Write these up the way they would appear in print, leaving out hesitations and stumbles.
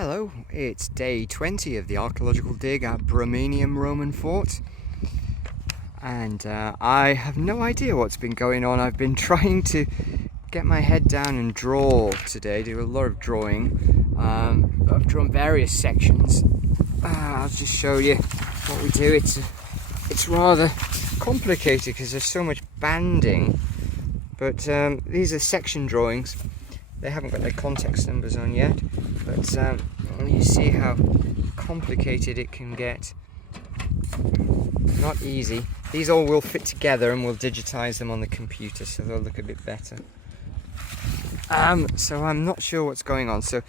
Hello, it's day 20 of the archaeological dig at Bremenium Roman Fort, and I have no idea what's been going on. I've been trying to get my head down and draw today, do a lot of drawing. I've drawn various sections. I'll just show you what we do. It's rather complicated because there's so much banding, but these are section drawings. They haven't got their context numbers on yet, but you see how complicated it can get. Not easy. These all will fit together and we'll digitize them on the computer so they'll look a bit better. So I'm not sure what's going on, so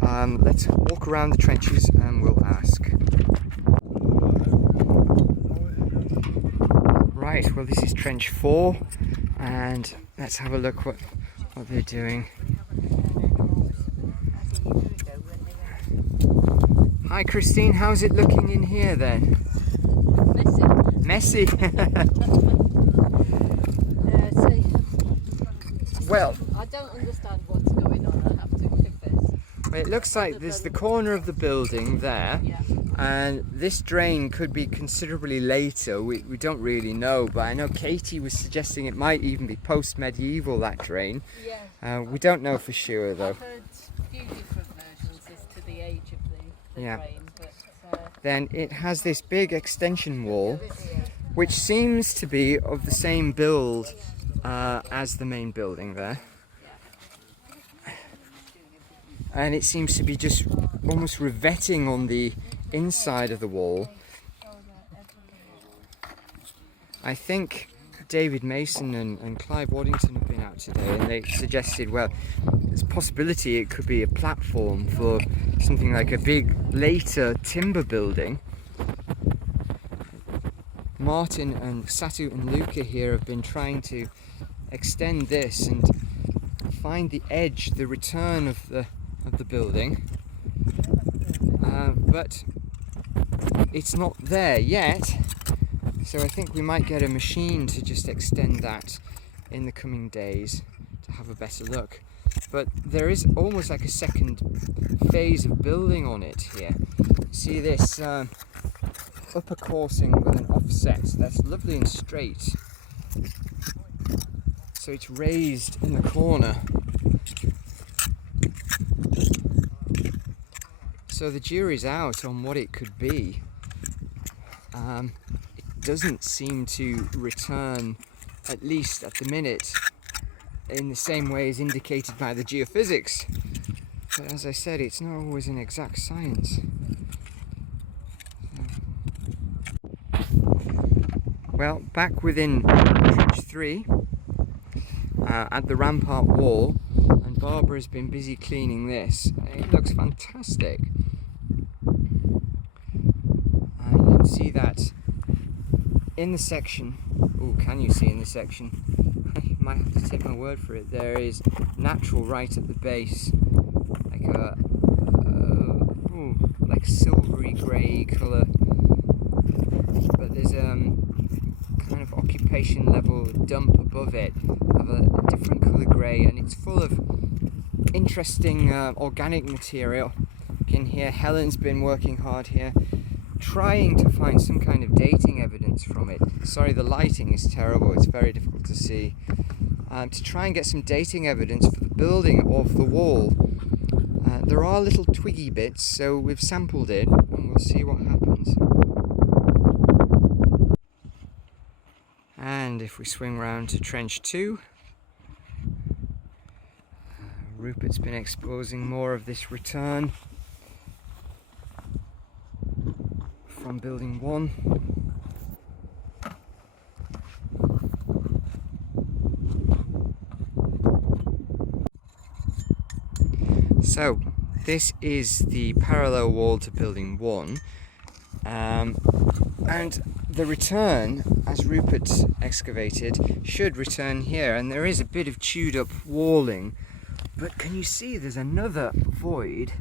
let's walk around the trenches and we'll ask. Right, well this is trench 4 and let's have a look what they're doing. Hi Christine, how's it looking in here then? Messy? Well, I don't understand what's going on, I have to confess. It looks like there's the corner of the building there, yeah. And this drain could be considerably later. We don't really know, but I know Katie was suggesting it might even be post-medieval, that drain. Yeah. We don't know for sure though. I've heard a few different versions as to the age of the yeah. drain. Then it has this big extension wall, which seems to be of the same build as the main building there. And it seems to be just almost revetting on the inside of the wall. I think David Mason and Clive Waddington have been out today and they suggested, well, there's a possibility it could be a platform for something like a big later timber building. Martin and Satu and Luca here have been trying to extend this and find the edge, the return of the building, but it's not there yet. So I think we might get a machine to just extend that in the coming days to have a better look. But there is almost like a second phase of building on it here. See this upper coursing with an offset that's lovely and straight. So it's raised in the corner. So the jury's out on what it could be. It doesn't seem to return, at least at the minute, in the same way as indicated by the geophysics. But as I said, it's not always an exact science. Well, back within trench 3, at the rampart wall, and Barbara's been busy cleaning this. It looks fantastic. And you can see that in the section. Oh, can you see in the section? I might have to take my word for it. There is natural right at the base, like a like silvery grey colour. But there's kind of occupation level dump above it of a different colour grey, and it's full of interesting organic material. In here, Helen's been working hard here, trying to find some kind of dating evidence from it. Sorry, the lighting is terrible, it's very difficult to see. To try and get some dating evidence for the building of the wall. There are little twiggy bits, so we've sampled it and we'll see what happens. And if we swing round to trench 2, Rupert's been exposing more of this return from building 1. So this is the parallel wall to building 1, and the return, as Rupert excavated, should return here, and there is a bit of chewed up walling, but can you see there's another void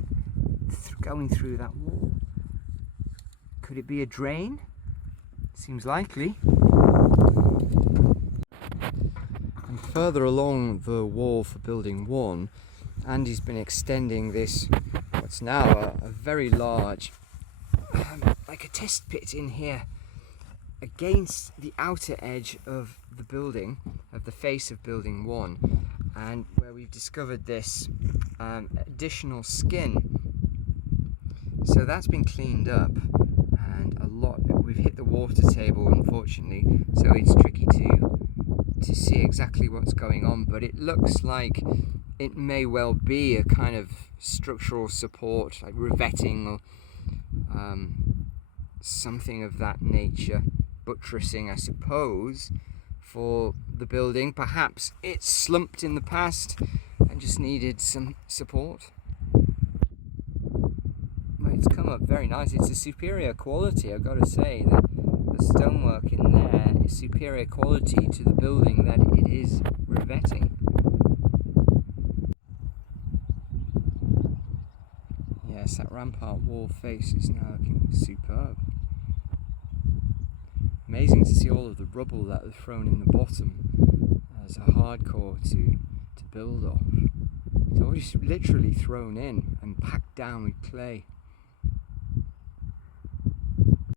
going through that wall? Could it be a drain? Seems likely. And further along the wall for building 1, Andy's been extending this, what what's now a very large, like a test pit in here, against the outer edge of the building, of the face of building 1, and where we've discovered this additional skin. So that's been cleaned up, and we've hit the water table, unfortunately, so it's tricky to see exactly what's going on, but it looks like it may well be a kind of structural support, like revetting or something of that nature, buttressing, I suppose, for the building. Perhaps it's slumped in the past and just needed some support. Well, it's come up very nice. It's a superior quality, I've got to say, that the stonework in there is superior quality to the building that it is revetting. Yes, that rampart wall face is now looking superb. Amazing to see all of the rubble that was thrown in the bottom as a hardcore to build off. It's all just literally thrown in and packed down with clay.